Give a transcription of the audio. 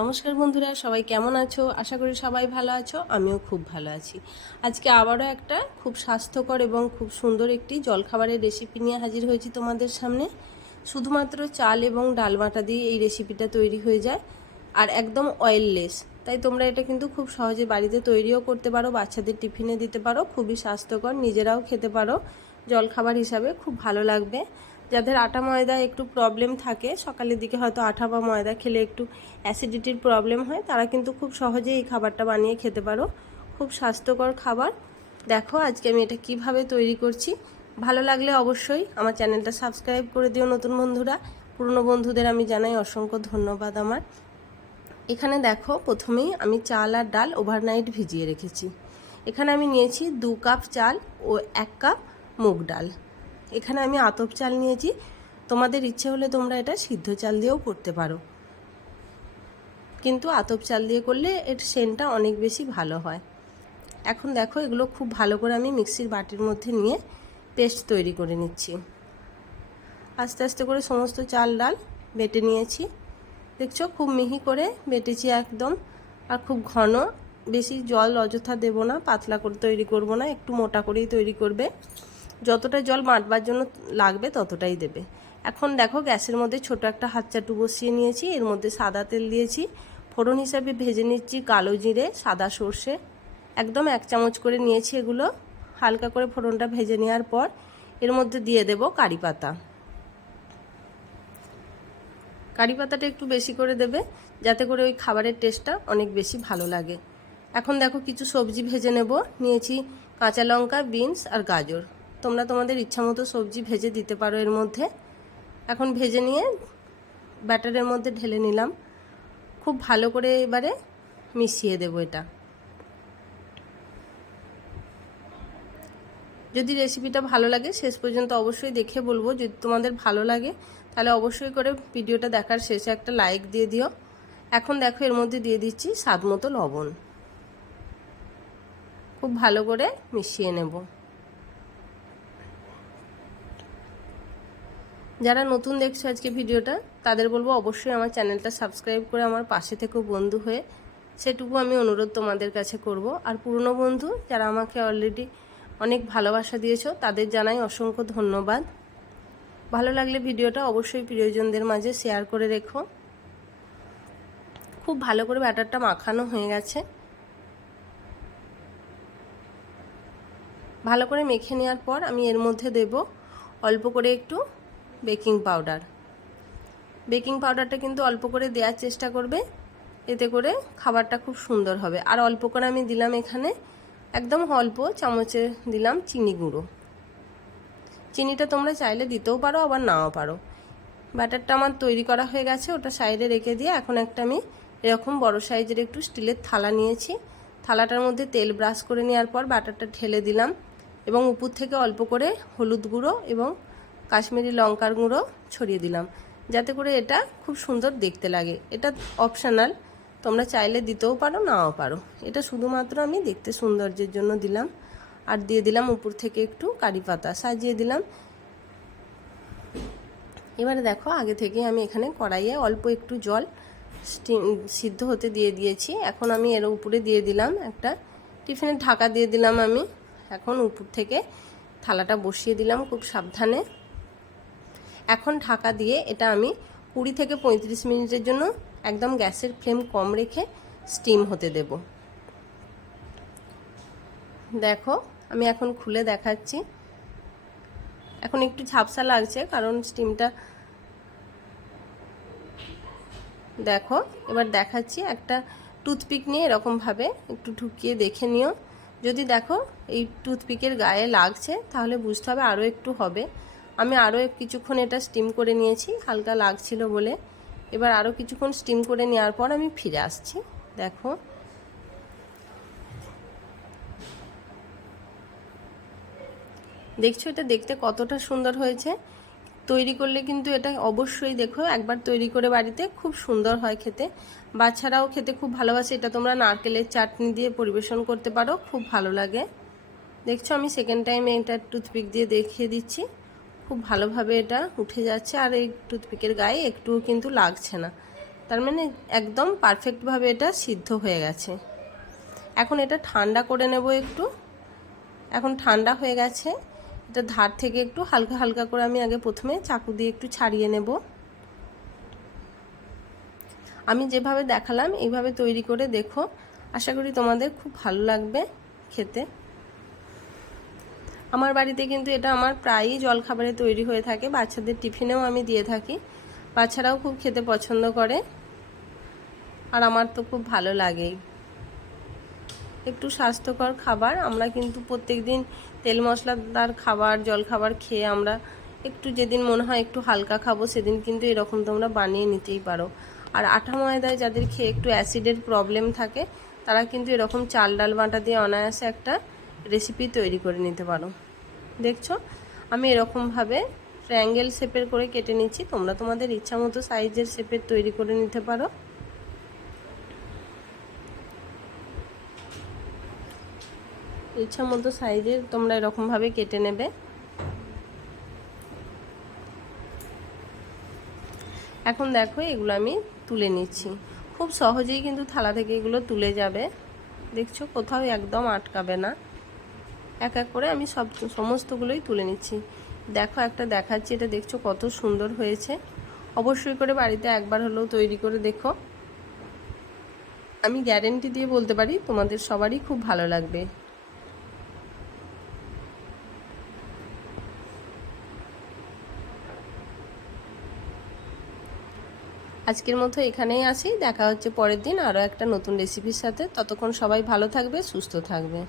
নমস্কার বন্ধুরা, সবাই কেমন আছো? আশা করি সবাই ভালো আছো, আমিও খুব ভালো আছি। আজকে আবারও একটা খুব স্বাস্থ্যকর এবং খুব সুন্দর একটি জলখাবারের রেসিপি নিয়ে হাজির হয়েছি তোমাদের সামনে। শুধুমাত্র চাল এবং ডাল বাটা দিয়ে এই রেসিপিটা তৈরি হয়ে যায়, আর একদম অয়েললেস তাই তোমরা এটা কিন্তু খুব সহজে বাড়িতে তৈরিও করতে পারো, বাচ্চাদের টিফিনে দিতে পারো, খুবই স্বাস্থ্যকর, নিজেরাও খেতে পারো। জলখাবার হিসাবে খুব ভালো লাগবে। যাদের আটা ময়দা একটু প্রবলেম থাকে, সকালের দিকে হয়তো আটা বা ময়দা খেলে একটু অ্যাসিডিটির প্রবলেম হয়, তারা কিন্তু খুব সহজে এই খাবারটা বানিয়ে খেতে পারো। খুব স্বাস্থ্যকর খাবার। দেখো আজকে আমি এটা কীভাবে তৈরি করছি। ভালো লাগলে অবশ্যই আমার চ্যানেলটা সাবস্ক্রাইব করে দিও নতুন বন্ধুরা। পুরনো বন্ধুদের আমি জানাই অসংখ্য ধন্যবাদ আমার। এখানে দেখো প্রথমেই আমি চাল আর ডাল ওভারনাইট ভিজিয়ে রেখেছি। এখানে আমি নিয়েছি দু কাপ চাল ও এক কাপ মুগ ডাল। এখানে আমি আতপ চাল নিয়েছি। তোমাদের ইচ্ছে হলে তোমরা এটা সিদ্ধ চাল দিয়েও করতে পারো। কিন্তু আতপ চাল দিয়ে করলে এর সেন্টটা অনেক বেশি ভালো হয়। এখন দেখো এগুলো খুব ভালো করে আমি মিক্সির বাটির মধ্যে নিয়ে পেস্ট তৈরি করে নিচ্ছি। আস্তে আস্তে করে সমস্ত চাল ডাল বেটে নিয়েছি। দেখছ খুব মিহি করে বেটেছি একদম। আর খুব ঘন, বেশি জল অযথা দেবো না, পাতলা করে তৈরি করব না, একটু মোটা করেই তৈরি করবে। যতটা জল মাটবার জন্য লাগবে ততটাই দেবে। এখন দেখো গ্যাসের মধ্যে ছোট একটা হাত চাটু বসিয়ে নিয়েছি, এর মধ্যে সাদা তেল দিয়েছি। ফোড়ন হিসাবে ভেজে নিচ্ছি কালো জিরে, সাদা সর্ষে। একদম এক চামচ করে নিয়েছি এগুলো। হালকা করে ফোড়নটা ভেজে নেওয়ার পর এর মধ্যে দিয়ে দেব কারি পাতা। কারি পাতাটা একটু বেশি করে দেবে, যাতে করে ওই খাবারের টেস্টটা অনেক বেশি ভালো লাগে। এখন দেখো কিছু সবজি ভেজে নেব। নিয়েছি কাঁচা লঙ্কা, বিনস আর গাজর। তোমরা তোমাদের ইচ্ছা মতো সবজি ভেজে দিতে পারো এর মধ্যে। এখন ভেজে নিয়ে ব্যাটারের মধ্যে ঢেলে নিলাম। খুব ভালো করে এবারে মিশিয়ে দেবো এটা। যদি রেসিপিটা ভালো লাগে, শেষ পর্যন্ত অবশ্যই দেখে বলব। যদি তোমাদের ভালো লাগে, তাহলে অবশ্যই করে ভিডিওটা দেখার শেষে একটা লাইক দিয়ে দিও। এখন দেখো এর মধ্যে দিয়ে দিচ্ছি স্বাদ মতো লবণ। খুব ভালো করে মিশিয়ে নেব। যারা নতুন দেখছ আজকে ভিডিওটা, তাদের বলব অবশ্যই আমার চ্যানেলটা সাবস্ক্রাইব করে আমার পাশে থেকেও বন্ধু হয়ে সেটুকু আমি অনুরোধ তোমাদের কাছে করব। আর পুরনো বন্ধু যারা আমাকে অলরেডি অনেক ভালোবাসা দিয়েছ, তাদের জানাই অসংখ্য ধন্যবাদ। ভালো লাগলে ভিডিওটা অবশ্যই প্রিয়জনদের মাঝে শেয়ার করে রেখো। খুব ভালো করে ব্যাটারটা মাখানো হয়ে গেছে। ভালো করে মেখে নেওয়ার পর আমি এর মধ্যে দেব অল্প করে একটু বেকিং পাউডার। বেকিং পাউডারটা কিন্তু অল্প করে দেওয়ার চেষ্টা করবে, এতে করে খাবারটা খুব সুন্দর হবে। আর অল্প করে আমি দিলাম এখানে একদম অল্প চামচে দিলাম চিনি গুঁড়ো। চিনিটা তোমরা চাইলে দিতেও পারো, আবার নাও পারো। ব্যাটারটা আমার তৈরি করা হয়ে গেছে, ওটা সাইডে রেখে দিয়ে এখন একটা আমি এরকম বড় সাইজের একটু স্টিলের থালা নিয়েছি। থালাটার মধ্যে তেল ব্রাশ করে নেওয়ার পর ব্যাটারটা ঢেলে দিলাম এবং উপর থেকে অল্প করে হলুদ গুঁড়ো এবং কাশ্মীরি লঙ্কার গুঁড়ো ছড়িয়ে দিলাম। যাতে করে এটা খুব সুন্দর দেখতে লাগে। এটা অপশনাল তোমরা চাইলে দিতেও পারো, নাও পারো। এটা শুধুমাত্র আমি দেখতে সৌন্দর্যের জন্য দিলাম। আর দিয়ে দিলাম উপর থেকে একটু কারি পাতা, সাজিয়ে দিলাম। এবারে দেখো, আগে থেকে আমি এখানে কড়াইয়ে অল্প একটু জল সিদ্ধ হতে দিয়ে দিয়েছি। এখন আমি এর উপরে দিয়ে দিলাম একটা টিফিনের ঢাকা দিয়ে দিলাম আমি। এখন উপর থেকে থালাটা বসিয়ে দিলাম খুব সাবধানে। এখন ঢাকা দিয়ে এটা আমি কুড়ি থেকে পঁয়ত্রিশ মিনিটের জন্য একদম গ্যাসের ফ্লেম কম রেখে স্টিম হতে দেব। দেখো, আমি এখন খুলে দেখাচ্ছি। এখন একটু ঝাপসা লাগছে কারণ স্টিমটা দেখো, এবার দেখাচ্ছি একটা টুথপিক নিয়ে এরকমভাবে একটু ঢুকিয়ে দেখে নিও। যদি দেখো এই টুথপিকের গায়ে লাগছে তাহলে বুঝতে হবে আরও একটু হবে। আমি আরও কিছুক্ষণ এটা স্টিম করে নিয়েছি, হালকা লাগছিল বলে। এবার আরও কিছুক্ষণ স্টিম করে নেওয়ার পর আমি ফিরে আসছি। দেখো। দেখছ এটা দেখতে কতটা সুন্দর হয়েছে? তৈরি করলে কিন্তু এটা অবশ্যই দেখো, একবার তৈরি করে বাড়িতে খুব সুন্দর হয় খেতে। বাচ্চারাও খেতে খুব ভালোবাসে, এটা তোমরা নারকেলের চাটনি দিয়ে পরিবেশন করতে পারো, খুব ভালো লাগে। দেখছ আমি সেকেন্ড টাইম এটা টুথপিক দিয়ে দেখিয়ে দিচ্ছি। খুব ভালোভাবে এটা উঠে যাচ্ছে আর এই টুথপিকের গায়ে একটুও কিন্তু লাগছে না। তার মানে একদম পারফেক্টভাবে এটা সিদ্ধ হয়ে গেছে। এখন এটা ঠান্ডা করে নেব একটু। এখন ঠান্ডা হয়ে গেছে। এটা ধার থেকে একটু হালকা হালকা করে আমি আগে প্রথমে চাকু দিয়ে একটু ছাড়িয়ে নেব। আমি যেভাবে দেখালাম, এইভাবে তৈরি করে দেখো। আশা করি তোমাদের খুব ভালো লাগবে খেতে। আমার বাড়িতে কিন্তু এটা আমার প্রায়ই জলখাবারে তৈরি হয়ে থাকে। বাচ্চাদের টিফিনেও আমি দিয়ে থাকি। বাচ্চারাও খুব খেতে পছন্দ করে। আর আমার তো খুব ভালো লাগেই একটু স্বাস্থ্যকর খাবার। আমরা কিন্তু প্রত্যেক দিন তেল মশলাদার খাবার জল খাবার খেয়ে আমরা একটু যেদিন মনে হয় একটু হালকা খাব, সেদিন কিন্তু এরকম তোমরা বানিয়ে নিতেই পারো। আর আঠা ময়দায় যাদের খেয়ে একটু অ্যাসিডের প্রবলেম থাকে, তারা কিন্তু এরকম চাল, ডাল, বাটা দিয়ে অনায়াসে একটা রেসিপি তৈরি করে নিতে পারো। দেখছ? আমি এরকমভাবে ট্রায়াঙ্গেল শেপের করে কেটে নিচ্ছি। তোমরা তোমাদের ইচ্ছা মতো সাইজের শেপের তৈরি করে নিতে পারো। ইচ্ছা মতো সাইজের তোমরা এরকমভাবে কেটে নেবে। এখন দেখো, এগুলো আমি তুলে নিচ্ছি। খুব সহজেই কিন্তু থালা থেকে এগুলো তুলে যাবে। দেখছ? কোথাও একদম আটকাবে না। এক এক করে আমি সব সমস্তগুলোই তুলে নিচ্ছি। দেখো, একটা দেখাচ্ছি, এটা দেখছ কত সুন্দর হয়েছে। অবশ্যই করে বাড়িতে একবার হলেও তৈরি করে দেখো। আমি গ্যারেন্টি দিয়ে বলতে পারি, তোমাদের সবারই খুব ভালো লাগবে। আজকের মতো এখানেই আসি, দেখা হচ্ছে পরের দিন আরও একটা নতুন রেসিপির সাথে। ততক্ষণ সবাই ভালো থাকবে, সুস্থ থাকবে।